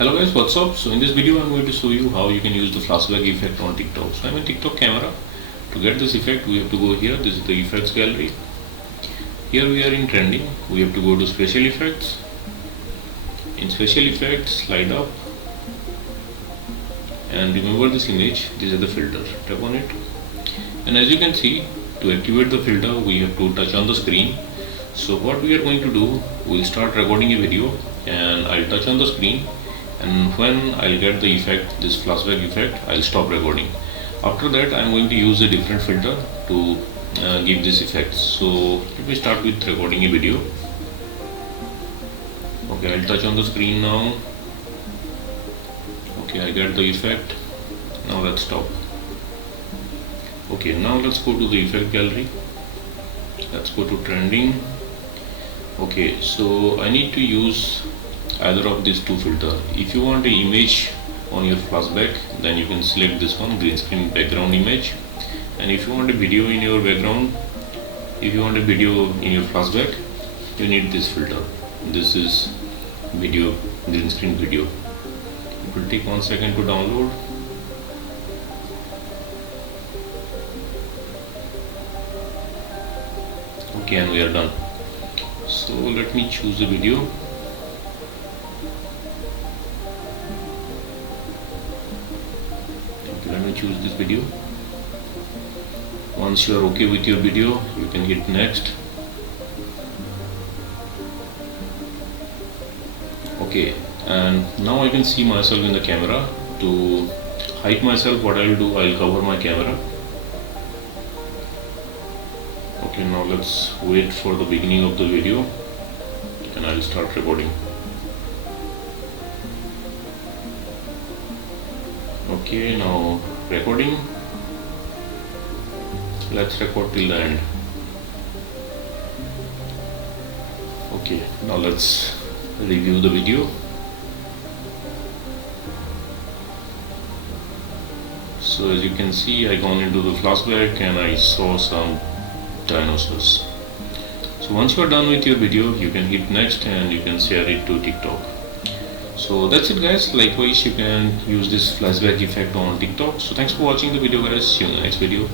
Hello guys, what's up? So in this video I'm going to show you how you can use the flashback effect on TikTok. So I'm in TikTok camera. To get this effect we have to go here. This is the effects gallery. Here we are in trending. We have to go to special effects. In special effects, slide up. And remember this image, this is the filter. Tap on it. And as you can see, to activate the filter we have to touch on the screen. So what we are going to do, we'll start recording a video and I'll touch on the screen, and when I'll get the effect, this flashback effect, I'll stop recording. After that I'm going to use a different filter to give this effect. So let me start with recording a video. Okay, I'll touch on the screen now. Okay, I get the effect. Now let's stop. Okay, now let's go to the effect gallery. Let's go to trending. Okay, so I need to use either of these two filters. If you want an image on your flashback, then you can select this one, green screen background image. And if you want a video in your background, if you want a video in your flashback, you need this filter. This is video, green screen video. It will take 1 second to download. Okay, and we are done. So let me choose a video. Okay, let me choose this video. Once you are okay with your video, you can hit next. Okay, and now I can see myself in the camera. To hide myself, what I will do, I will cover my camera. Okay, now let's wait for the beginning of the video and I'll start recording. Okay, now recording. Let's record till the end. Okay, now let's review the video. So as you can see, I gone into the flashback and I saw some dinosaurs. So once you are done with your video, you can hit next and you can share it to TikTok. So that's it guys. Likewise, you can use this flashback effect on TikTok. So thanks for watching the video guys. See you in the next video.